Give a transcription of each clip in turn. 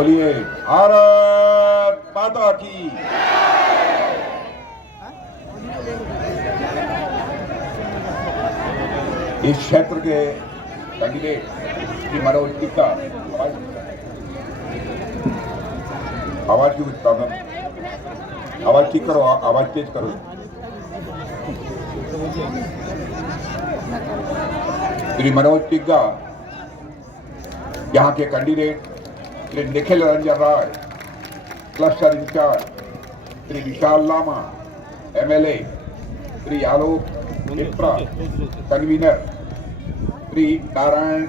बोलिए भारत माता की। इस क्षेत्र के कैंडिडेट श्री मनोज टिक्का, आवाज की कुछ प्रॉब्लम, आवाज ठीक करो, आवाज तेज करो। श्री मनोज टिग्गा यहाँ के कैंडिडेट श्री निखिल रंजन राय, cluster in charge Shri Vishal Lama, MLA Shri Alok मित्रा, कन्वीनर श्री नारायण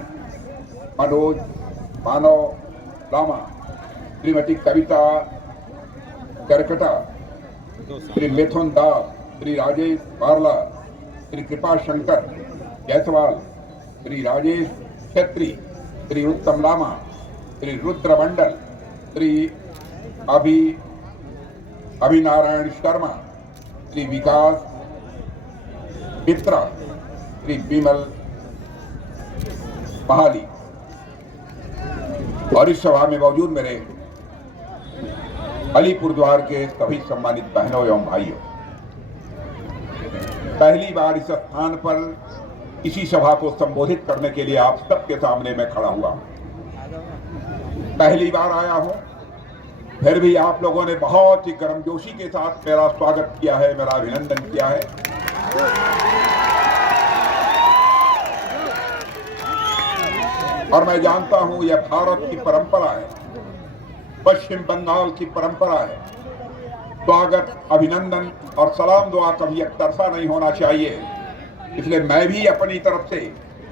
मनोज मानव लामा, श्रीमती कविता करकटा, श्री मिथुन दास, श्री राजेश बारला, श्री कृपा शंकर जायसवाल, श्री राजेश छेत्री, श्री उत्तम लामा, श्री रुद्र मंडल, श्री अभिनारायण शर्मा, श्री विकास मित्रा, श्री विमल महाली और इस सभा में मौजूद मेरे अलीपुरद्वार के सभी सम्मानित बहनों एवं भाइयों, पहली बार इस स्थान पर इसी सभा को संबोधित करने के लिए आप सबके सामने मैं खड़ा हुआ। पहली बार आया हूं, फिर भी आप लोगों ने बहुत ही गर्मजोशी के साथ मेरा स्वागत किया है, मेरा अभिनंदन किया है। और मैं जानता हूं यह भारत की परंपरा है, पश्चिम बंगाल की परंपरा है। स्वागत, अभिनंदन और सलाम दुआ कभी एक तरफा नहीं होना चाहिए। इसलिए मैं भी अपनी तरफ से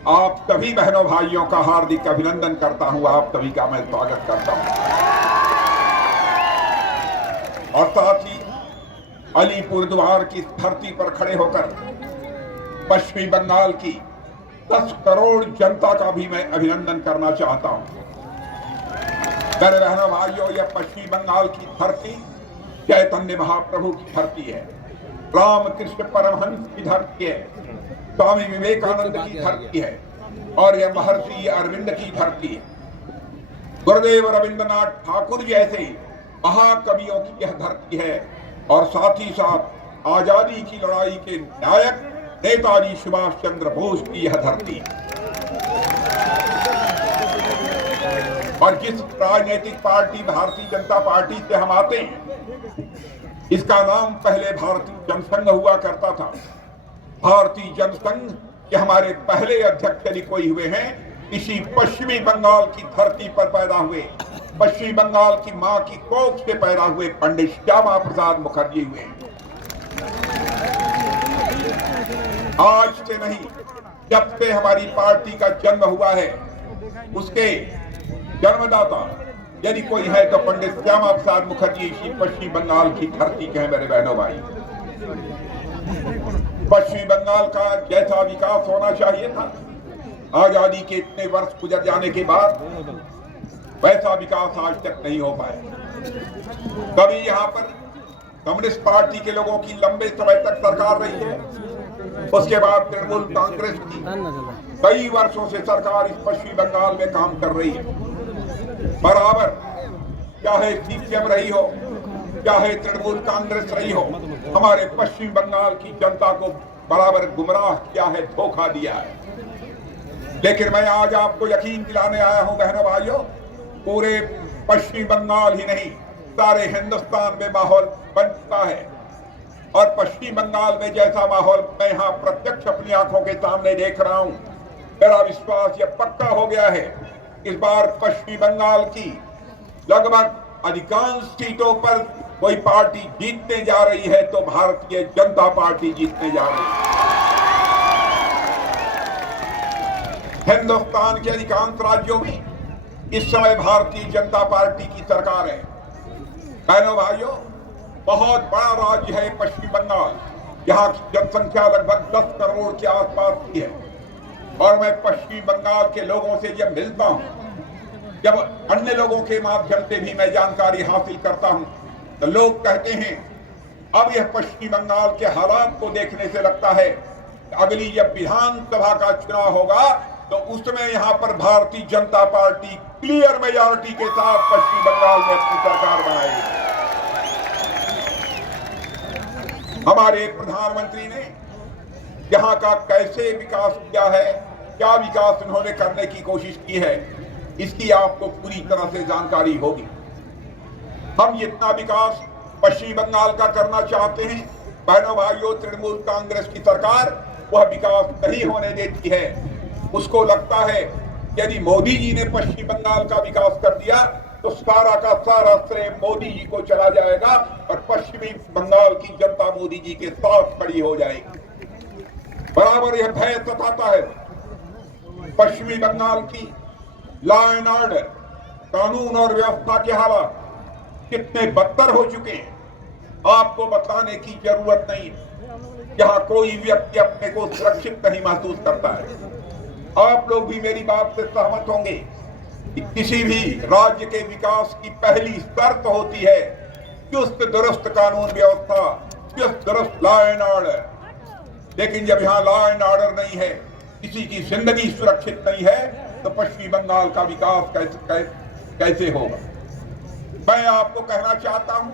आप सभी बहनों भाइयों का हार्दिक अभिनंदन करता हूं, आप सभी का मैं स्वागत करता हूं। और साथ ही अलीपुरद्वार की धरती पर खड़े होकर पश्चिमी बंगाल की 10 करोड़ जनता का भी मैं अभिनंदन करना चाहता हूं। मेरे बहनों भाइयों, यह पश्चिमी बंगाल की धरती चैतन्य महाप्रभु की धरती है, रामकृष्ण परमहंस की धरती है, स्वामी विवेकानंद की धरती है और यह महर्षि अरविंद की धरती है। गुरुदेव रविंद्रनाथ ठाकुर जैसे महाकवियों की यह धरती है और साथ ही साथ आजादी की लड़ाई के नायक नेताजी सुभाष चंद्र बोस की यह धरती है। और जिस राजनीतिक पार्टी भारतीय जनता पार्टी से हम आते हैं, इसका नाम पहले भारतीय जनसंघ हुआ करता था। भारतीय जनसंघ के हमारे पहले अध्यक्ष कोई हुए हैं, इसी पश्चिमी बंगाल की धरती पर पैदा हुए, पश्चिमी बंगाल की मां की कोख से पैदा हुए पंडित श्यामा प्रसाद मुखर्जी हुए। आज से नहीं, जब से हमारी पार्टी का जन्म हुआ है, उसके जन्मदाता यदि कोई है तो पंडित श्यामा प्रसाद मुखर्जी इसी पश्चिमी बंगाल की धरती के हैं। मेरे बहनों भाई, पश्चिमी बंगाल का जैसा विकास होना चाहिए था, आजादी के इतने वर्ष गुजर जाने के बाद वैसा विकास आज तक नहीं हो पाया। कभी यहाँ पर कम्युनिस्ट पार्टी के लोगों की लंबे समय तक सरकार रही है, उसके बाद तृणमूल कांग्रेस की कई वर्षों से सरकार इस पश्चिमी बंगाल में काम कर रही है। बराबर, चाहे सीपीएम रही हो, चाहे तृणमूल कांग्रेस रही हो, हमारे पश्चिम बंगाल की जनता को बराबर गुमराह किया है, धोखा दिया है। लेकिन मैं आज आपको यकीन दिलाने आया हूं बहनों भाइयों, पूरे पश्चिम बंगाल ही नहीं, सारे हिंदुस्तान में माहौल बन चुका है। और पश्चिम बंगाल में जैसा माहौल मैं यहाँ प्रत्यक्ष अपनी आंखों के सामने देख रहा हूँ, मेरा विश्वास यह पक्का हो गया है, इस बार पश्चिमी बंगाल की लगभग अधिकांश सीटों पर कोई पार्टी जीतने जा रही है तो भारतीय जनता पार्टी जीतने जा रही है। हिंदुस्तान के अधिकांश राज्यों में इस समय भारतीय जनता पार्टी की सरकार है। बहनों भाइयों, बहुत बड़ा राज्य है पश्चिम बंगाल, यहाँ की जनसंख्या लगभग 10 करोड़ के आसपास की है। और मैं पश्चिमी बंगाल के लोगों से जब मिलता हूँ, जब अन्य लोगों के माध्यम से भी मैं जानकारी हासिल करता हूँ, तो लोग कहते हैं अब यह पश्चिमी बंगाल के हालात को देखने से लगता है अगली जब विधानसभा का चुनाव होगा तो उसमें यहां पर Bharatiya Janata party clear majority के साथ पश्चिम बंगाल में अपनी सरकार बनाएगी। हमारे प्रधानमंत्री ने यहां का कैसे विकास किया है, क्या विकास इन्होंने करने की कोशिश की है, इसकी आपको पूरी तरह से जानकारी होगी। हम जितना विकास पश्चिम बंगाल का करना चाहते हैं, बहनों भाइयों, तृणमूल कांग्रेस की सरकार वह विकास नहीं होने देती है। उसको लगता है यदि मोदी जी ने पश्चिम बंगाल का विकास कर दिया तो सारा का सारा श्रेय मोदी जी को चला जाएगा और पश्चिमी बंगाल की जनता मोदी जी के साथ खड़ी हो जाएगी। बराबर यह भय सताता है। पश्चिमी बंगाल की लॉ एंड ऑर्डर, कानून और व्यवस्था के हालात कितने बदतर हो चुके हैं, आपको बताने की जरूरत नहीं। यहां कोई व्यक्ति अपने को सुरक्षित नहीं महसूस करता है। आप लोग भी मेरी बात से सहमत होंगे कि किसी भी राज्य के विकास की पहली शर्त होती है चुस्त दुरुस्त कानून व्यवस्था, चुस्त दुरुस्त लॉ एंड ऑर्डर। लेकिन जब यहाँ लॉ एंड ऑर्डर नहीं है, किसी की जिंदगी सुरक्षित नहीं है, तो पश्चिम बंगाल का विकास कैसे होगा। मैं आपको कहना चाहता हूं,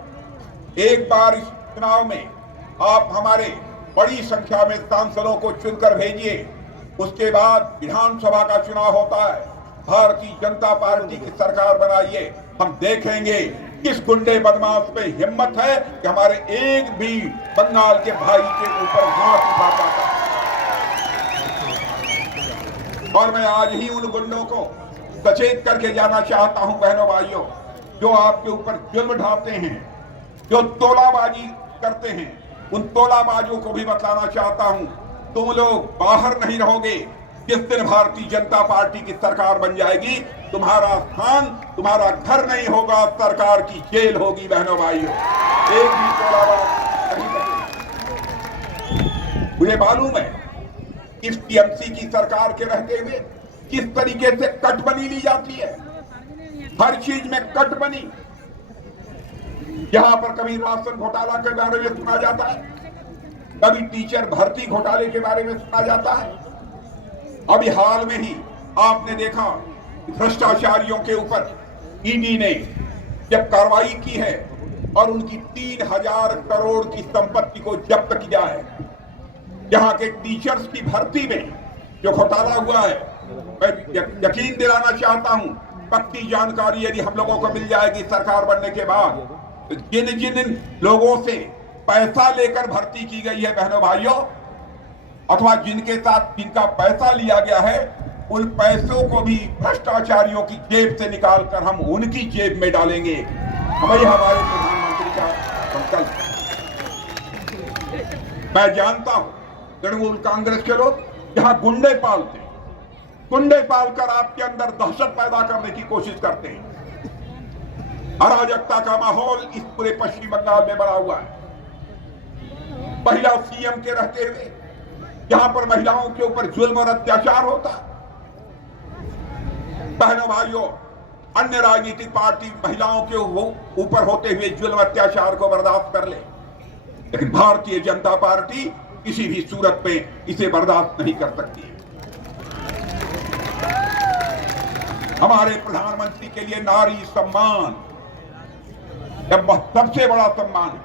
एक बार इस चुनाव में आप हमारे बड़ी संख्या में सांसदों को चुनकर भेजिए। उसके बाद विधानसभा का चुनाव होता है, भारतीय जनता पार्टी की सरकार बनाइए। हम देखेंगे किस गुंडे बदमाश पे हिम्मत है कि हमारे एक भी बंगाल के भाई के ऊपर हाथ उठा पाता। और मैं आज ही उन गुंडों को सचेत करके जाना चाहता हूं, बहनों भाइयों, जो आपके ऊपर जुल्म ढाते हैं, जो तोलाबाजी करते हैं, उन तोलाबाजों को भी बताना चाहता हूं, तुम लोग बाहर नहीं रहोगे। जिस दिन भारतीय जनता पार्टी की सरकार बन जाएगी, तुम्हारा स्थान, तुम्हारा घर नहीं होगा, सरकार की जेल होगी। बहनों भाइयों, एक भी तोलाबाज नहीं बचेगा। मुझे मालूम है इस टीएमसी की सरकार के रहते हुए किस तरीके से कटबनी ली जाती है। हर चीज में कटबनी। यहां पर कभी राशन घोटाला के बारे में सुना जाता है, कभी टीचर भर्ती घोटाले के बारे में सुना जाता है। अभी हाल में ही आपने देखा भ्रष्टाचारियों के ऊपर ईडी ने जब कार्रवाई की है और उनकी 3000 करोड़ की संपत्ति को जब्त किया है। यहाँ के टीचर्स की भर्ती में जो घोटाला हुआ है, मैं यकीन दिलाना चाहता हूं, पक्की जानकारी यदि हम लोगों को मिल जाएगी सरकार बनने के बाद, तो जिन जिन लोगों से पैसा लेकर भर्ती की गई है, बहनों भाइयों, अथवा जिनके साथ जिनका पैसा लिया गया है, उन पैसों को भी भ्रष्टाचारियों की जेब से निकालकर हम उनकी जेब में डालेंगे। हमारे प्रधानमंत्री का संकल्प। मैं जानता हूं तृणमूल कांग्रेस के लोग यहां गुंडे पालते हैं, गुंडे पालकर आपके अंदर दहशत पैदा करने की कोशिश करते हैं। अराजकता का माहौल इस पूरे पश्चिम बंगाल में बना हुआ है। महिला सीएम के रहते हुए यहां पर महिलाओं के ऊपर जुल्म और अत्याचार होता। बहनों भाइयों, अन्य राजनीतिक पार्टी महिलाओं के ऊपर होते हुए जुल्म अत्याचार को बर्दाश्त कर ले, लेकिन भारतीय जनता पार्टी किसी भी सूरत पे इसे बर्दाश्त नहीं कर सकती। हमारे प्रधानमंत्री के लिए नारी सम्मान सबसे बड़ा सम्मान है,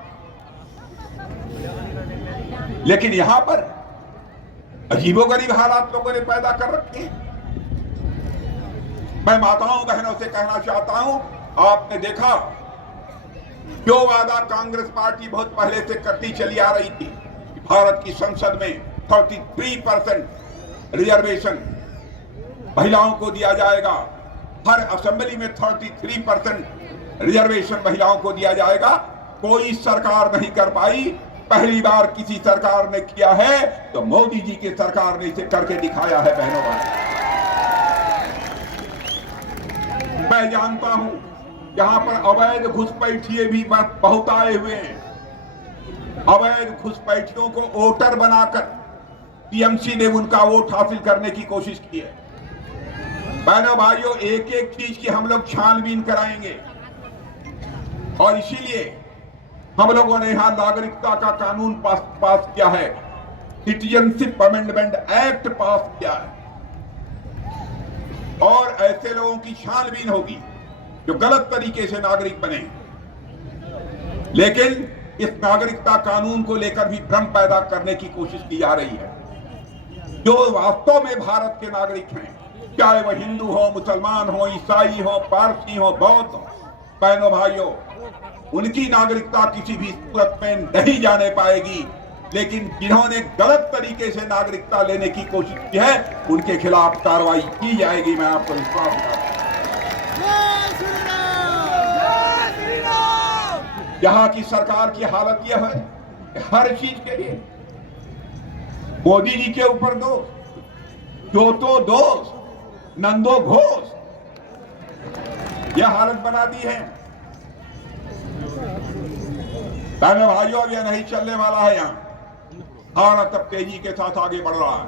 लेकिन यहां पर अजीबोगरीब हालात लोगों ने पैदा कर रखे हैं। मैं माताओं बहनों से कहना चाहता हूं, आपने देखा जो वादा कांग्रेस पार्टी बहुत पहले से करती चली आ रही थी, भारत की संसद में 33% रिजर्वेशन महिलाओं को दिया जाएगा, हर असेंबली में 33% रिजर्वेशन महिलाओं को दिया जाएगा, कोई सरकार नहीं कर पाई। पहली बार किसी सरकार ने किया है तो मोदी जी की सरकार ने इसे करके दिखाया है। बहनों भाई, मैं जानता हूं यहां पर अवैध घुसपैठिए भी बहुत आए हुए हैं। अवैध घुसपैठियों को वोटर बनाकर टीएमसी ने उनका वोट हासिल करने की कोशिश की है। बहनों भाइयों, एक एक चीज की हम लोग छानबीन कराएंगे और इसीलिए हम लोगों ने यहां नागरिकता का कानून पास किया है, सिटीजनशिप अमेंडमेंट एक्ट पास किया है। और ऐसे लोगों की छानबीन होगी जो गलत तरीके से नागरिक बने। लेकिन इस नागरिकता कानून को लेकर भी भ्रम पैदा करने की कोशिश की जा रही है। जो वास्तव में भारत के नागरिक हैं, चाहे वह हिंदू हो, मुसलमान हो, ईसाई हो, पारसी हो, बौद्ध हो, बहनों भाइयों, उनकी नागरिकता किसी भी सूरत में नहीं जाने पाएगी। लेकिन जिन्होंने गलत तरीके से नागरिकता लेने की कोशिश की है, उनके खिलाफ कार्रवाई की जाएगी। मैं आपको विश्वास दिलाता हूं। यहां की सरकार की हालत यह है कि हर चीज के लिए मोदी जी के ऊपर दोष, चोतो दोष, नंदो घोष, यह हालत बना दी है। बहनों भाइयों, अब यह नहीं चलने वाला है। यहां भारत अब तेजी के साथ आगे बढ़ रहा है,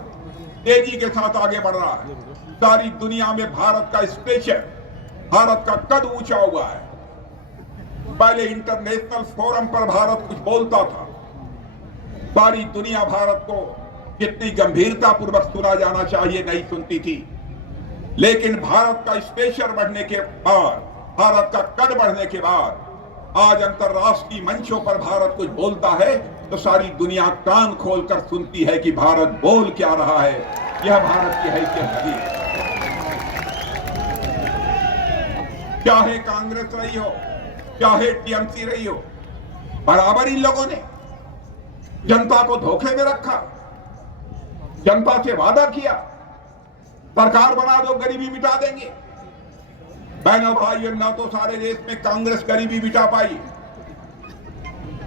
तेजी के साथ आगे बढ़ रहा है। सारी दुनिया में भारत का स्टेचर, भारत का कद ऊंचा हुआ है। पहले इंटरनेशनल फोरम पर भारत कुछ बोलता था, सारी दुनिया भारत को कितनी गंभीरता पूर्वक सुना जाना चाहिए नहीं सुनती थी। लेकिन भारत का स्टेचर बढ़ने के बाद, भारत का कद बढ़ने के बाद आज अंतर्राष्ट्रीय मंचों पर भारत कुछ बोलता है तो सारी दुनिया कान खोलकर सुनती है कि भारत बोल क्या रहा है। यह भारत की हैसियत है। चाहे कांग्रेस रही हो, चाहे टीएमसी रही हो, बराबर इन लोगों ने जनता को धोखे में रखा, जनता से वादा किया सरकार बना दो, गरीबी मिटा देंगे। बहनों भाइयों, न तो सारे देश में कांग्रेस गरीबी मिटा पाई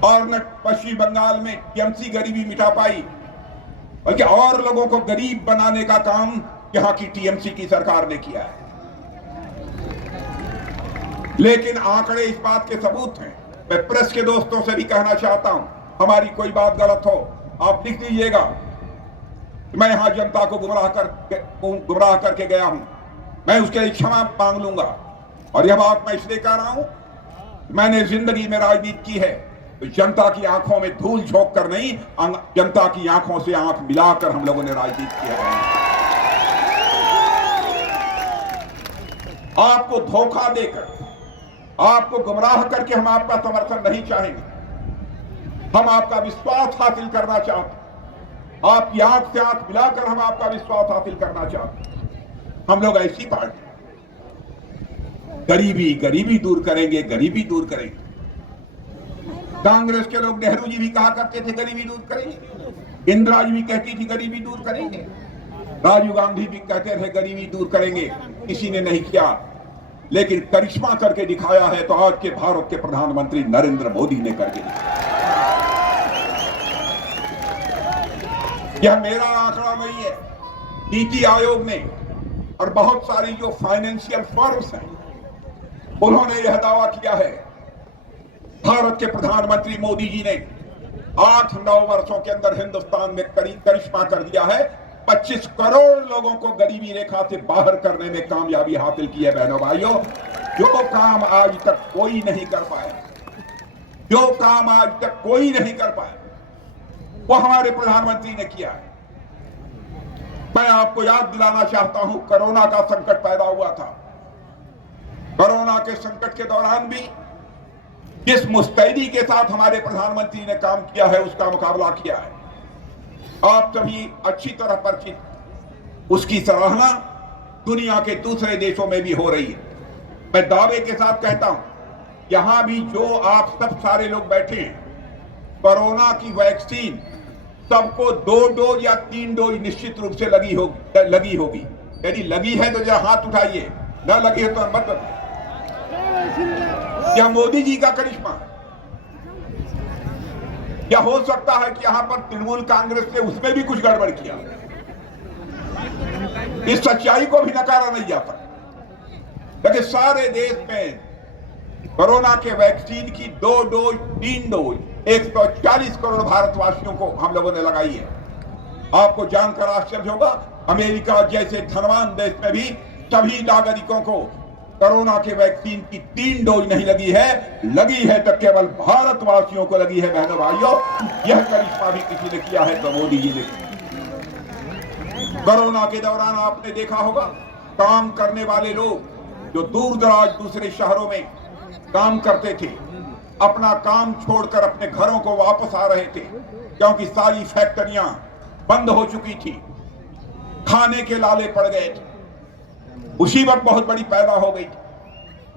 और न पश्चिम बंगाल में टीएमसी गरीबी मिटा पाई, बल्कि और लोगों को गरीब बनाने का काम यहां की टीएमसी की सरकार ने किया है। लेकिन आंकड़े इस बात के सबूत हैं। मैं प्रेस के दोस्तों से भी कहना चाहता हूं, हमारी कोई बात गलत हो आप लिख दीजिएगा। मैं यहां जनता को गुमराह करके गया हूं, मैं उसके लिए क्षमा मांग लूंगा। और यह बात मैं इसलिए कह रहा हूं, मैंने जिंदगी में राजनीति की है तो जनता की आंखों में धूल झोंक कर नहीं, जनता की आंखों से आंख मिलाकर हम लोगों ने राजनीति की है। आपको धोखा देकर, आपको गुमराह करके हम आपका समर्थन नहीं चाहेंगे। हम आपका विश्वास हासिल करना चाहते हैं, आपकी आंख से आंख मिलाकर हम आपका विश्वास हासिल करना चाहते हैं। हम लोग ऐसी पार्टी गरीबी दूर करेंगे, गरीबी दूर करेंगे। कांग्रेस के लोग, नेहरू जी भी कहा करते थे गरीबी दूर करेंगे, इंदिरा जी भी कहती थी गरीबी दूर करेंगे, राजीव गांधी भी कहते थे गरीबी दूर करेंगे, किसी ने नहीं किया। लेकिन करिश्मा करके दिखाया है तो आज के भारत के प्रधानमंत्री नरेंद्र मोदी ने करके दिखाया। यह मेरा आंकड़ा नहीं है, नीति आयोग ने और बहुत सारी जो फाइनेंशियल फर्म्स हैं उन्होंने यह दावा किया है। भारत के प्रधानमंत्री मोदी जी ने 8-9 वर्षों के अंदर हिंदुस्तान में करिश्मा कर दिया है। 25 करोड़ लोगों को गरीबी रेखा से बाहर करने में कामयाबी हासिल की है। बहनों भाइयों, जो काम आज तक कोई नहीं कर पाया, जो काम आज तक कोई नहीं कर पाया, वो हमारे प्रधानमंत्री ने किया है। मैं आपको याद दिलाना चाहता हूं, कोरोना का संकट पैदा हुआ था। कोरोना के संकट के दौरान भी जिस मुस्तैदी के साथ हमारे प्रधानमंत्री ने काम किया है, उसका मुकाबला किया है। आप सभी अच्छी तरह परिचित, उसकी सराहना दुनिया के दूसरे देशों में भी हो रही है। मैं दावे के साथ कहता हूं, यहां भी जो आप सब सारे लोग बैठे हैं, कोरोना की वैक्सीन सबको 2 डोज या 3 डोज निश्चित रूप से लगी होगी। यदि लगी है तो जरा हाथ उठाइए, न लगी है तो मत बताइए। यह मोदी जी का करिश्मा है। या हो सकता है कि यहां पर तृणमूल कांग्रेस ने उसमें भी कुछ गड़बड़ किया। इस सच्चाई को भी नकारा नहीं जाता। लेकिन सारे देश में कोरोना के वैक्सीन की 2 डोज 3 डोज 140 करोड़ भारतवासियों को हम लोगों ने लगाई है। आपको जानकर आश्चर्य होगा, अमेरिका जैसे धनवान देश में भी सभी नागरिकों को कोरोना के वैक्सीन की 3 डोज नहीं लगी है तो केवल भारतवासियों को लगी है। बहनों भाइयों, यह करिश्मा भी किसी ने किया है तो मोदी जी ने। कोरोना के दौरान आपने देखा होगा काम करने वाले लोग जो दूर दराज दूसरे शहरों में काम करते थे, अपना काम छोड़कर अपने घरों को वापस आ रहे थे, क्योंकि सारी फैक्ट्रियां बंद हो चुकी थी, खाने के लाले पड़ गए थे, मुसीबत बहुत बड़ी पैदा हो गई थी।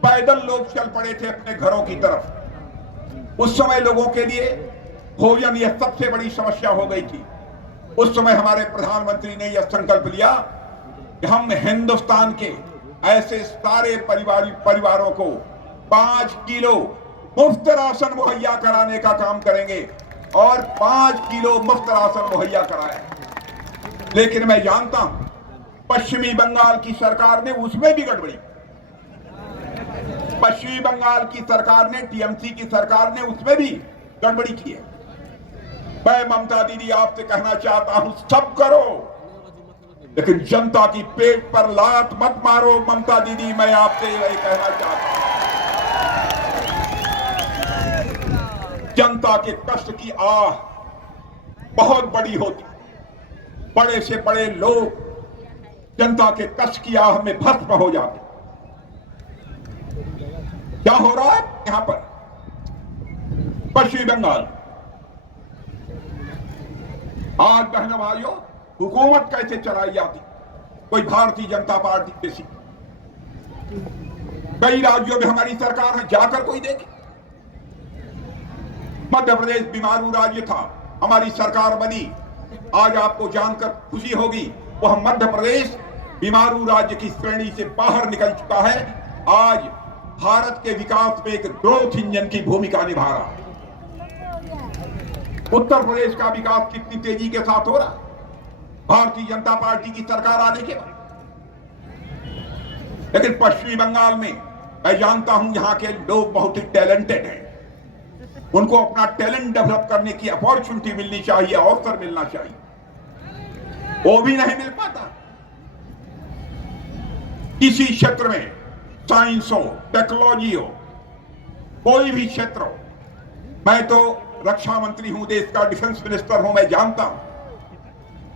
पैदल लोग चल पड़े थे अपने घरों की तरफ। उस समय लोगों के लिए भोजन यह सबसे बड़ी समस्या हो गई थी। उस समय हमारे प्रधानमंत्री ने यह संकल्प लिया कि हम हिंदुस्तान के ऐसे सारे परिवारों को 5 किलो मुफ्त राशन मुहैया कराने का काम करेंगे और 5 किलो मुफ्त राशन मुहैया कराया। लेकिन मैं जानता हूं पश्चिमी बंगाल की सरकार ने उसमें भी गड़बड़ी, पश्चिमी बंगाल की सरकार ने, टीएमसी की सरकार ने उसमें भी गड़बड़ी की है। मैं ममता दीदी आपसे कहना चाहता हूं, सब करो लेकिन जनता की पेट पर लात मत मारो। ममता दीदी, मैं आपसे यही कहना चाहता हूं, जनता के कष्ट की आह बहुत बड़ी होती, बड़े से बड़े लोग जनता के कष्ट की आह में भस्म हो जाते। क्या हो रहा है यहां पर पश्चिमी बंगाल? आज बहनों भाइयों, हुकूमत कैसे चलाई जाती, कोई भारतीय जनता पार्टी जैसी। कई राज्यों में हमारी सरकार है, जाकर कोई देखे। मध्य प्रदेश बीमारू राज्य था, हमारी सरकार बनी। आज आपको जानकर खुशी होगी, वह मध्य प्रदेश बीमारू राज्य की श्रेणी से बाहर निकल चुका है। आज भारत के विकास में एक ग्रोथ इंजन की भूमिका निभा रहा है। उत्तर प्रदेश का विकास कितनी तेजी के साथ हो रहा है भारतीय जनता पार्टी की सरकार आने के बाद। लेकिन पश्चिमी बंगाल में मैं जानता हूं यहां के लोग बहुत ही टैलेंटेड हैं, उनको अपना टैलेंट डेवलप करने की अपॉर्चुनिटी मिलनी चाहिए, अवसर मिलना चाहिए, वो भी नहीं मिल पाता। किसी क्षेत्र में, साइंस हो, टेक्नोलॉजी हो, कोई भी क्षेत्र हो, मैं तो रक्षा मंत्री हूं, देश का डिफेंस मिनिस्टर हूं, मैं जानता हूं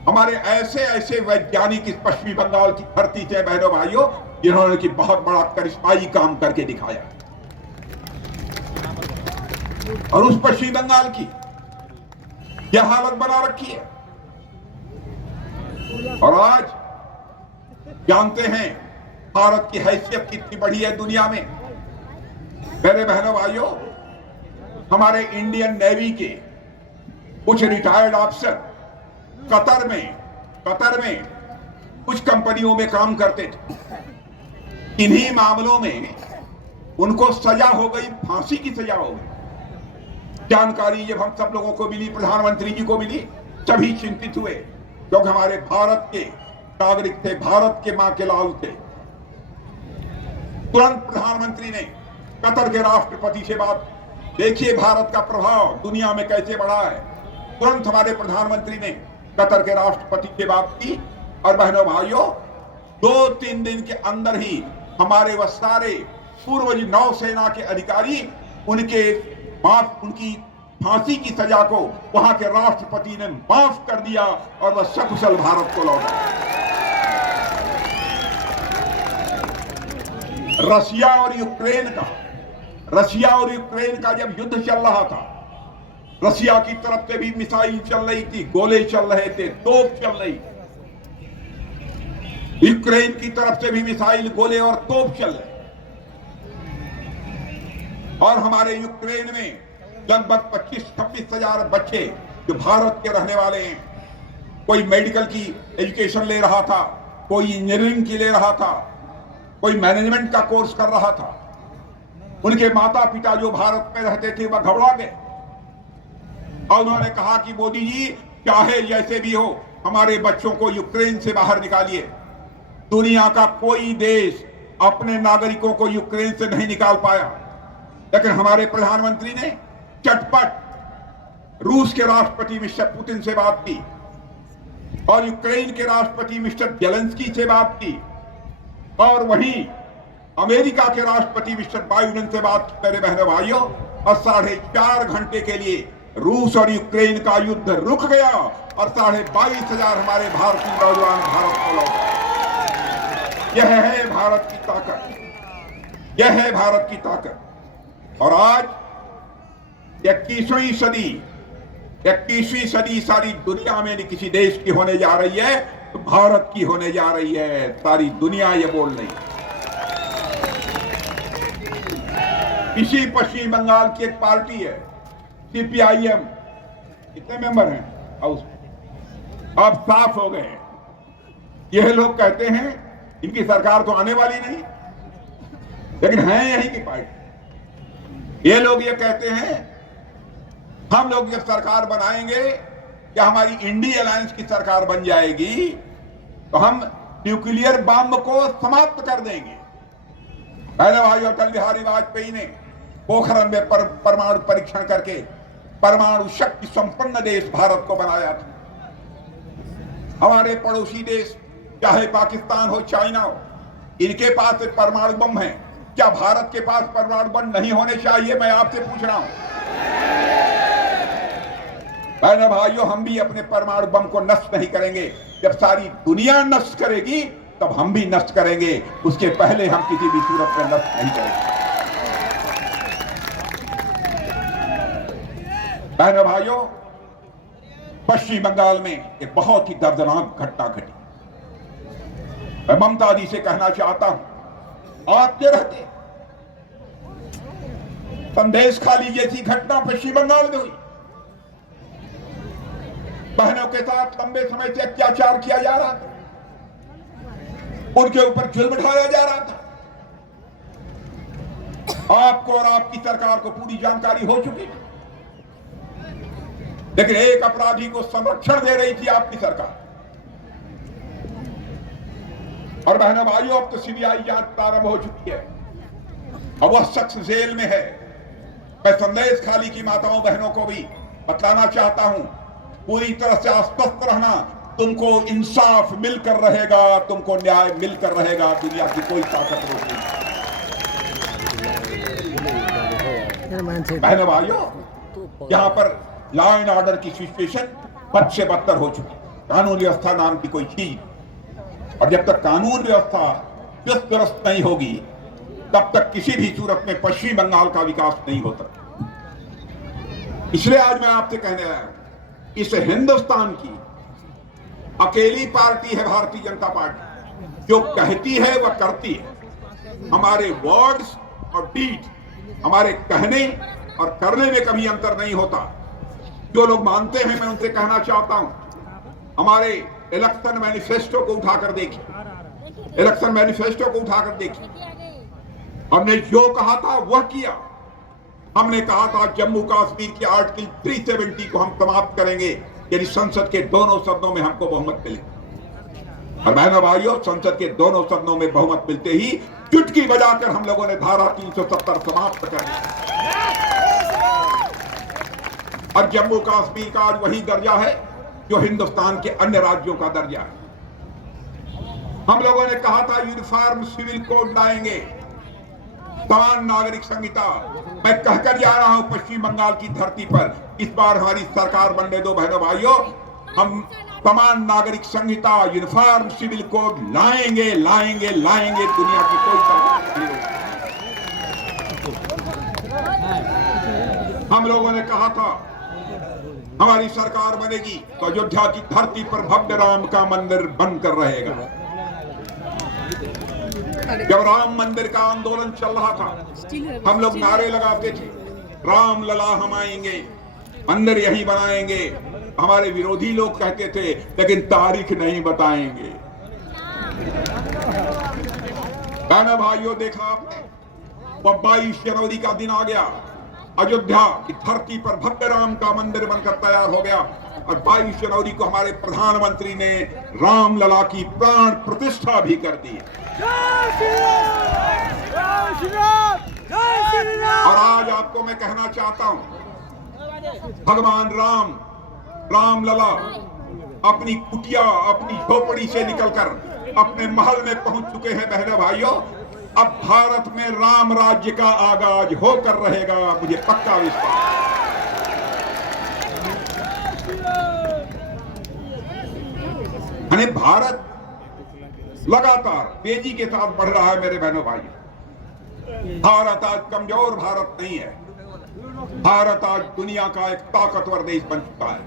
हमारे ऐसे ऐसे वैज्ञानिक इस पश्चिमी बंगाल की धरती से बहनों भाइयों, जिन्होंने की बहुत बड़ा करिश्माई काम करके दिखाया। और उस पश्चिमी बंगाल की यह हालत बना रखी है। और आज जानते हैं भारत की हैसियत कितनी बड़ी है दुनिया में। मेरे बहनों भाइयों, हमारे इंडियन नेवी के कुछ रिटायर्ड ऑफिसर कतर में कुछ कंपनियों में काम करते थे। इन्हीं मामलों में उनको सजा हो गई, फांसी की सजा हो गई। जानकारी जब हम सब लोगों को मिली, प्रधानमंत्री जी को मिली, सभी चिंतित हुए, क्योंकि हमारे भारत के नागरिक थे, भारत के मां के लाल थे। तुरंत प्रधानमंत्री ने कतर के राष्ट्रपति से बात, देखिए भारत का प्रभाव दुनिया में कैसे बढ़ा है। तुरंत हमारे प्रधानमंत्री ने कतर के राष्ट्रपति से बात की और बहनों भाइयों, 2-3 दिन के अंदर ही हमारे वह सारे पूर्वज नौसेना के अधिकारी उनकी फांसी की सजा को वहां के राष्ट्रपति ने माफ कर दिया और वह सकुशल भारत को लौटा। रशिया और यूक्रेन का जब युद्ध चल रहा था, रशिया की तरफ से भी मिसाइल चल रही थी, गोले चल रहे थे, तोप चल रही थी। यूक्रेन की तरफ से भी मिसाइल, गोले और तोप चल रहे। और हमारे यूक्रेन में लगभग 25-26 हजार बच्चे जो भारत के रहने वाले हैं, कोई मेडिकल की एजुकेशन ले रहा था, कोई इंजीनियरिंग की ले रहा था, कोई मैनेजमेंट का कोर्स कर रहा था। उनके माता पिता जो भारत में रहते थे वह घबरा गए और उन्होंने कहा कि मोदी जी, चाहे जैसे भी हो हमारे बच्चों को यूक्रेन से बाहर निकालिए। दुनिया का कोई देश अपने नागरिकों को यूक्रेन से नहीं निकाल पाया, लेकिन हमारे प्रधानमंत्री ने चटपट रूस के राष्ट्रपति मिस्टर पुतिन से बात की और यूक्रेन के राष्ट्रपति मिस्टर जेलेंस्की से बात की और वहीं अमेरिका के राष्ट्रपति मिस्टर बाइडेन से बात की। मेरे बहनों भाइयों, और 4.5 घंटे के लिए रूस और यूक्रेन का युद्ध रुक गया और 22,500 हमारे भारतीय नौजवान भारत को लौटे। यह है भारत की ताकत, यह है भारत की ताकत। और आज 21वीं सदी सारी दुनिया में नहीं किसी देश की होने जा रही है, तो भारत की होने जा रही है। सारी दुनिया ये बोल रही है। इसी पश्चिम बंगाल की एक पार्टी है CPIM, कितने मेंबर हैं हाउस में? अब साफ हो गए हैं। यह लोग कहते हैं इनकी सरकार तो आने वाली नहीं, लेकिन है यही की पार्टी। ये लोग ये कहते हैं हम लोग जब सरकार बनाएंगे या हमारी इंडी अलायंस की सरकार बन जाएगी तो हम न्यूक्लियर बम को समाप्त कर देंगे। पहले भाई अटल बिहारी वाजपेयी ने पोखरण में परमाणु परीक्षण करके परमाणु शक्ति संपन्न देश भारत को बनाया था। हमारे पड़ोसी देश चाहे पाकिस्तान हो चाइना हो, इनके पास परमाणु बम है। क्या भारत के पास परमाणु बम नहीं होने चाहिए? मैं आपसे पूछ रहा हूं। बहनों भाइयों, हम भी अपने परमाणु बम को नष्ट नहीं करेंगे। जब सारी दुनिया नष्ट करेगी तब हम भी नष्ट करेंगे, उसके पहले हम किसी भी सूरत में नष्ट नहीं करेंगे। बहनों भाइयों, पश्चिम बंगाल में एक बहुत ही दर्दनाक घटना घटी। मैं ममता जी से कहना चाहता हूं, आपके रहते संदेश खाली जैसी घटना पश्चिम बंगाल में हुई। बहनों के साथ लंबे समय से अत्याचार किया जा रहा था, उनके ऊपर जुल्म ढाया जा रहा था। आपको और आपकी सरकार को पूरी जानकारी हो चुकी थी, लेकिन एक अपराधी को संरक्षण दे रही थी आपकी सरकार। और बहनों भाइयों, अब तो CBI जांच प्रारंभ हो चुकी है। अब वह शख्स जेल में है। मैं संदेश खाली की माताओं बहनों को भी बतलाना चाहता हूं, पूरी तरह से आश्वस्त रहना, तुमको इंसाफ मिलकर रहेगा, तुमको न्याय मिलकर रहेगा। दुनिया की कोई ताकत रोक नहीं। बहनों भाइयों, यहां पर लॉ एंड ऑर्डर की सिचुएशन बद से बदतर हो चुकी। कानून व्यवस्था नाम की कोई चीज, और जब तक कानून व्यवस्था दुरुस्त नहीं होगी तब तक किसी भी सूरत में पश्चिम बंगाल का विकास नहीं होता। इसलिए आज मैं आपसे कहने आया हूं, इस हिंदुस्तान की अकेली पार्टी है भारतीय जनता पार्टी। जो कहती है वह करती है। हमारे वर्ड्स और डीड, हमारे कहने और करने में कभी अंतर नहीं होता। जो लोग मानते हैं, मैं उनसे कहना चाहता हूं, हमारे इलेक्शन मैनिफेस्टो को उठाकर देखिए, इलेक्शन मैनिफेस्टो को उठाकर देखिए। हमने जो कहा था वह किया। हमने कहा था जम्मू कश्मीर की आर्टिकल 370 को हम समाप्त करेंगे, यानी संसद के दोनों सदनों में हमको बहुमत मिले। और बहनों भाइयों, संसद के दोनों सदनों में बहुमत मिलते ही चुटकी बजाकर हम लोगों ने धारा 370 समाप्त कर दी। और जम्मू कश्मीर का आज वही दर्जा है जो हिंदुस्तान के अन्य राज्यों का दर्जा है। हम लोगों ने कहा था यूनिफॉर्म सिविल कोड लाएंगे, समान नागरिक संहिता। मैं कहकर जा रहा हूं पश्चिम बंगाल की धरती पर, इस बार हमारी सरकार बनने दो बहनों भाइयों, हम समान नागरिक संहिता, यूनिफॉर्म सिविल कोड लाएंगे, लाएंगे, लाएंगे। दुनिया की कोई ताकत नहीं रोक। हम लोगों ने कहा था हमारी सरकार बनेगी तो अयोध्या की धरती पर भव्य राम का मंदिर बनकर रहेगा। जब राम मंदिर का आंदोलन चल रहा था, हम लोग नारे लगाते थे, राम लला हम आएंगे, मंदिर यहीं बनाएंगे। हमारे विरोधी लोग कहते थे लेकिन तारीख नहीं बताएंगे। बहनों भाइयों, देखा आपने, 22 जनवरी का दिन आ गया, अयोध्या की धरती पर भव्य राम का मंदिर बनकर तैयार हो गया। और 22 जनवरी को हमारे प्रधानमंत्री ने राम लला की प्राण प्रतिष्ठा भी कर दी। और आज आपको मैं कहना चाहता हूं, भगवान राम, राम लला अपनी कुटिया, अपनी झोपड़ी से निकलकर अपने महल में पहुंच चुके हैं। बहनों भाइयों, अब भारत में राम राज्य का आगाज होकर रहेगा, मुझे पक्का विश्वास। भारत लगातार तेजी के साथ बढ़ रहा है मेरे बहनों भाई। भारत आज कमजोर भारत नहीं है, भारत आज दुनिया का एक ताकतवर देश बन चुका है।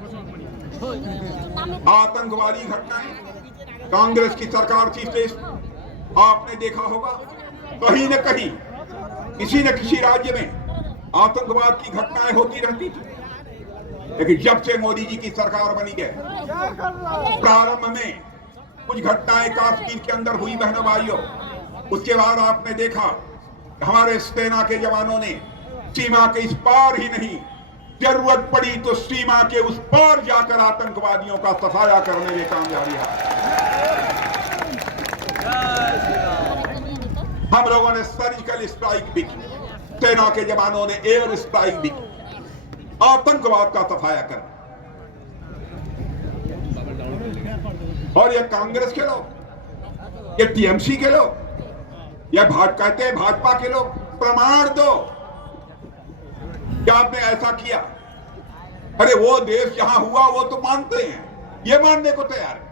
आतंकवादी घटनाएं कांग्रेस की सरकार थी से आपने देखा होगा, कहीं न कहीं किसी न किसी राज्य में आतंकवाद की घटनाएं होती रहती थी, लेकिन जब से मोदी जी की सरकार बनी है, प्रारंभ में कुछ घटनाएं कश्मीर के अंदर हुई बहनों भाइयों, उसके बाद आपने देखा हमारे सेना के जवानों ने सीमा के इस पार ही नहीं, जरूरत पड़ी तो सीमा के उस पार जाकर आतंकवादियों का सफाया करने में कामयाबी है। हम लोगों ने सर्जिकल स्ट्राइक भी की, सेना के जवानों ने एयर स्ट्राइक भी की, आतंकवाद का सफाया कर। और ये कांग्रेस के लोग, ये टीएमसी के लोग, ये कहते हैं भाजपा के लोग, प्रमाण दो क्या आपने ऐसा किया। अरे वो देश जहां हुआ वो तो मानते हैं, ये मानने को तैयार है।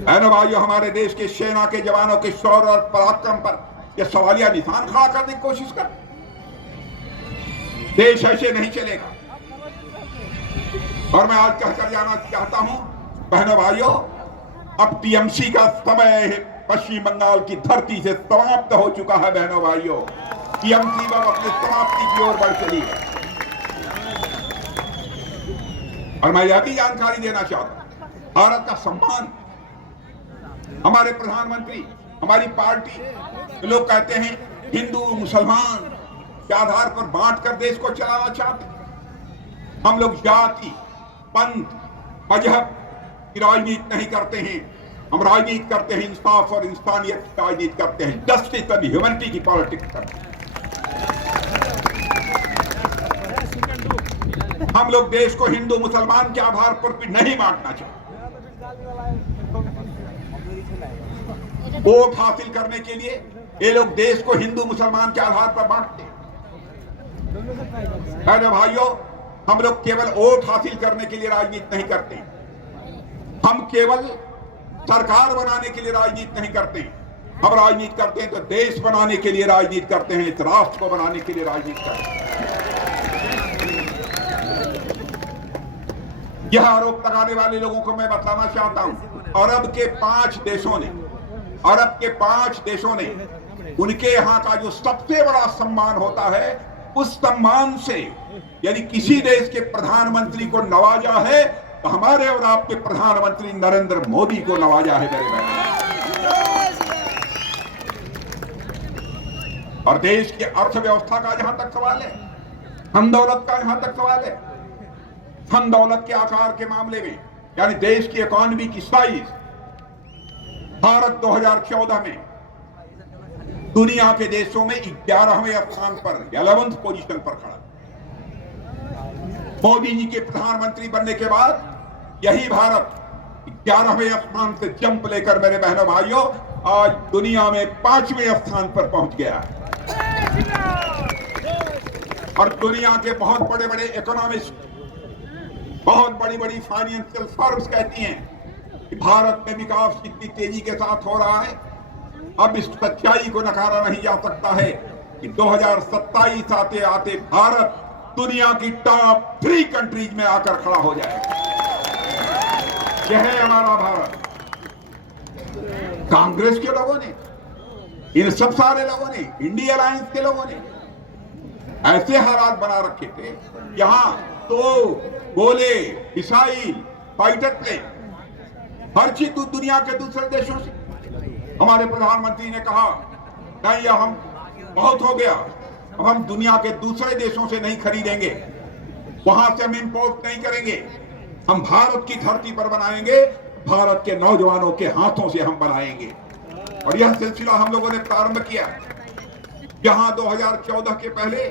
बहनों भाइयों, हमारे देश के सेना के जवानों के शौर्य और पराक्रम पर यह सवालिया निशान खड़ा करने की कोशिश कर। देश ऐसे नहीं चलेगा। और मैं आज कहकर जाना चाहता हूं बहनों भाइयों, अब टीएमसी का समय पश्चिम बंगाल की धरती से समाप्त हो चुका है। बहनों भाइयों, टीएमसी अब अपनी समाप्ति की ओर बढ़ चली है। और मैं यह भी जानकारी देना चाहता हूं, भारत का सम्मान, हमारे प्रधानमंत्री, हमारी पार्टी, लोग कहते हैं हिंदू मुसलमान के आधार पर बांटकर देश को चलाना चाहते हैं। हम लोग जाति, पंथ, मजहब की राजनीति नहीं करते हैं, हम राजनीति करते हैं इंसाफ और इंसानियत की राजनीति करते हैं, जस्टिस एंड ह्यूमैनिटी की पॉलिटिक्स करते हैं। हम लोग देश को हिंदू मुसलमान के आधार पर भी नहीं बांटना चाहते। वोट हासिल करने के लिए ये लोग देश को हिंदू मुसलमान के आधार पर बांटते हैं। भाइयों, हम लोग केवल वोट हासिल करने के लिए राजनीति नहीं करते, हम केवल सरकार बनाने के लिए राजनीति नहीं करते, हम राजनीति करते हैं तो देश बनाने के लिए राजनीति करते हैं, इस राष्ट्र को बनाने के लिए राजनीति करते हैं। यह आरोप लगाने वाले लोगों को मैं बताना चाहता हूं, अरब के 5 देशों ने उनके यहां का जो सबसे बड़ा सम्मान होता है, उस सम्मान से यदि किसी देश के प्रधानमंत्री को नवाजा है तो हमारे और आपके प्रधानमंत्री नरेंद्र मोदी को नवाजा है मेरे भाई। और देश की अर्थव्यवस्था का जहां तक सवाल है, धन दौलत का जहां तक सवाल है, धन दौलत के आकार के मामले में, यानी देश की इकोनॉमी की साइज, भारत 2014 में दुनिया के देशों में 11वें स्थान पर, 11th पोजीशन पर खड़ा। मोदी जी के प्रधानमंत्री बनने के बाद यही भारत 11वें स्थान से जंप लेकर मेरे बहनों भाइयों आज दुनिया में 5वें स्थान पर पहुंच गया है। और दुनिया के बहुत बड़े बड़े इकोनॉमिस्ट, बहुत बड़ी बड़ी फाइनेंशियल फर्म्स कहती हैं कि भारत में विकास इतनी तेजी के साथ हो रहा है, अब इस सच्चाई को नकारा नहीं जा सकता है कि 2027 आते आते भारत दुनिया की टॉप 3 कंट्रीज में आकर खड़ा हो जाएगा। यह है हमारा भारत। कांग्रेस के लोगों ने, इन सब सारे लोगों ने, इंडिया अलायंस के लोगों ने ऐसे हालात बना रखे थे, यहां तो गोले, मिसाइल, फाइटर प्लेन, हर चीज दुनिया के दूसरे देशों से। हमारे प्रधानमंत्री ने कहा नहीं, हम बहुत हो गया, अब हम दुनिया के दूसरे देशों से नहीं खरीदेंगे, वहां से हम इंपोर्ट नहीं करेंगे, हम भारत की धरती पर बनाएंगे, भारत के नौजवानों के हाथों से हम बनाएंगे। और यह सिलसिला हम लोगों ने प्रारंभ किया। जहां 2014 के पहले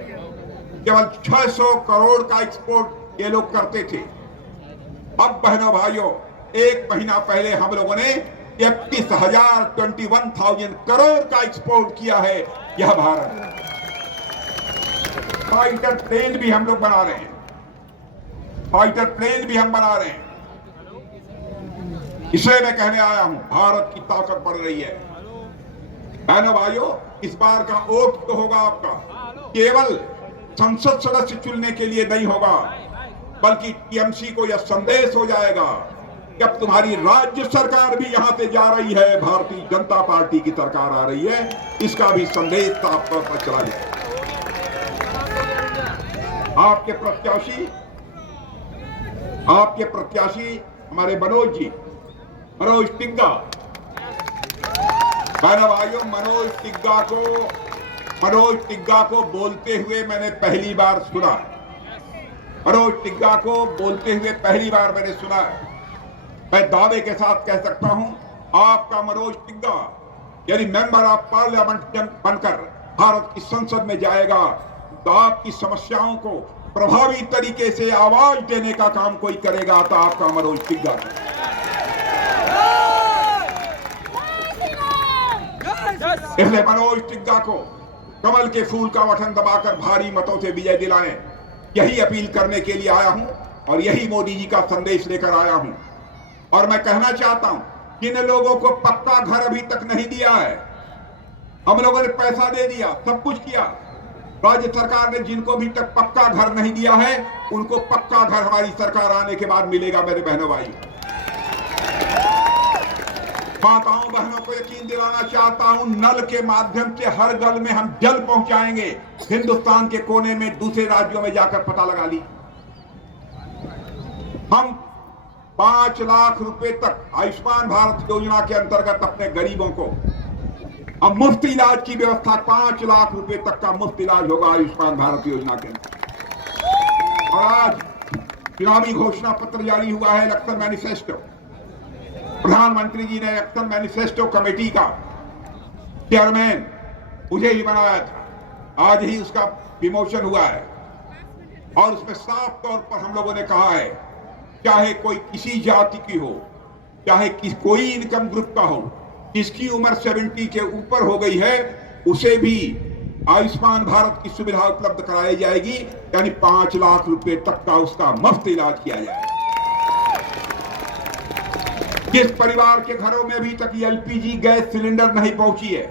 केवल 600 करोड़ का एक्सपोर्ट ये लोग करते थे, अब बहनों भाइयों 1 महीना पहले हम लोगों ने 21,000 करोड़ का एक्सपोर्ट किया है। यह भारत। फाइटर प्लेन भी हम लोग बना रहे हैं, फाइटर प्लेन भी हम बना रहे हैं। इसे मैं कहने आया हूं, भारत की ताकत बढ़ रही है। बहनों भाइयों, इस बार का वोट तो होगा आपका, केवल संसद सदस्य चुनने के लिए नहीं होगा, बल्कि टीएमसी को यह संदेश हो जाएगा कि अब तुम्हारी राज्य सरकार भी यहां से जा रही है, भारतीय जनता पार्टी की सरकार आ रही है, इसका भी संदेश साफ तौर पर चला जाए। आपके प्रत्याशी हमारे मनोज टिग्गा, भाइयों, मनोज टिग्गा को बोलते हुए मैंने पहली बार सुना। मैं दावे के साथ कह सकता हूं, आपका मनोज टिग्गा यदि मेंबर ऑफ पार्लियामेंट बनकर भारत की संसद में जाएगा तो आपकी समस्याओं को प्रभावी तरीके से आवाज देने का काम कोई करेगा तो आपका मनोज टिग्गा। इसलिए मनोज टिग्गा को कमल के फूल का बटन दबाकर भारी मतों से विजय दिलाएं, यही अपील करने के लिए आया हूं और यही मोदी जी का संदेश लेकर आया हूं। और मैं कहना चाहता हूं, जिन लोगों को पक्का घर अभी तक नहीं दिया है, हम लोगों ने पैसा दे दिया, सब कुछ किया, राज्य सरकार ने जिनको अभी तक पक्का घर नहीं दिया है उनको पक्का घर हमारी सरकार आने के बाद मिलेगा। मेरे बहनों भाई, माताओं बहनों को यकीन दिलाना चाहता हूं, नल के माध्यम से हर घर में हम जल पहुंचाएंगे। हिंदुस्तान के कोने में दूसरे राज्यों में जाकर पता लगा ली। हम 5 लाख रुपए तक आयुष्मान भारत योजना के अंतर्गत अपने गरीबों को अब मुफ्त इलाज की व्यवस्था, 5 लाख रुपए तक का मुफ्त इलाज होगा आयुष्मान भारत योजना के अंतर्गत। और आज चुनावी घोषणा पत्र जारी हुआ है, इलेक्शन मैनिफेस्टो। प्रधानमंत्री जी ने इलेक्शन मैनिफेस्टो कमेटी का चेयरमैन मुझे ही बनाया था, आज ही उसका विमोचन हुआ है। और उसमें साफ तौर पर हम लोगों ने कहा है, चाहे कोई किसी जाति की हो, चाहे कोई इनकम ग्रुप का हो, जिसकी उम्र 70 के ऊपर हो गई है, उसे भी आयुष्मान भारत की सुविधा उपलब्ध कराई जाएगी, यानी 5 लाख रुपए तक का उसका मुफ्त इलाज किया जाएगा। जिस परिवार के घरों में अभी तक एलपीजी गैस सिलेंडर नहीं पहुंची है,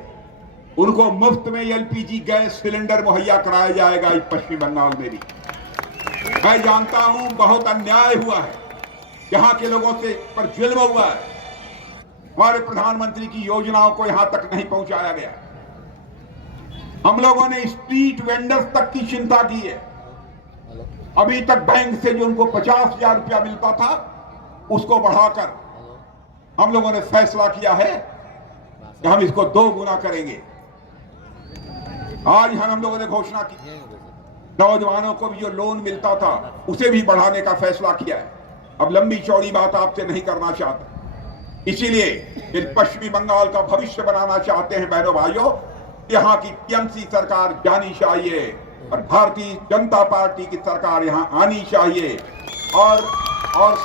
उनको मुफ्त में एलपीजी गैस सिलेंडर मुहैया कराया जाएगा। इस पश्चिम बंगाल में भी मैं जानता हूं बहुत अन्याय हुआ है, यहां के लोगों से पर जुल्म हुआ है, हमारे प्रधानमंत्री की योजनाओं को यहां तक नहीं पहुंचाया गया। हम लोगों ने स्ट्रीट वेंडर्स तक की चिंता की है। अभी तक बैंक से जो उनको 50,000 रुपया मिलता था, उसको बढ़ाकर हम लोगों ने फैसला किया है कि हम इसको 2 गुना करेंगे। आज हम लोगों ने घोषणा की, नौजवानों को भी जो लोन मिलता था उसे भी बढ़ाने का फैसला किया है। अब लंबी चौड़ी बात आपसे नहीं करना चाहता, इसीलिए इस पश्चिमी बंगाल का भविष्य बनाना चाहते हैं। बहनों भाइयों, यहाँ की टीएमसी सरकार जानी चाहिए और भारतीय जनता पार्टी की सरकार यहाँ आनी चाहिए। और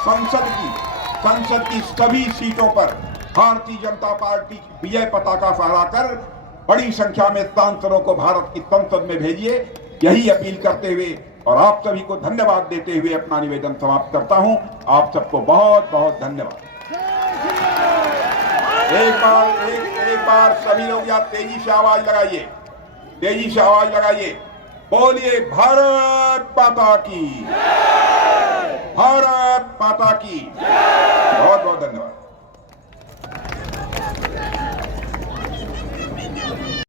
संसद की सभी सीटों पर भारतीय जनता पार्टी की विजय पताका फहराकर बड़ी संख्या में सांसदों को भारत की संसद में भेजिए, यही अपील करते हुए और आप सभी को धन्यवाद देते हुए अपना निवेदन समाप्त करता हूं। आप सबको बहुत बहुत धन्यवाद। एक बार सभी लोग यहाँ तेजी से आवाज लगाइए, बोलिए भारत माता की, भारत माता की। बहुत बहुत धन्यवाद।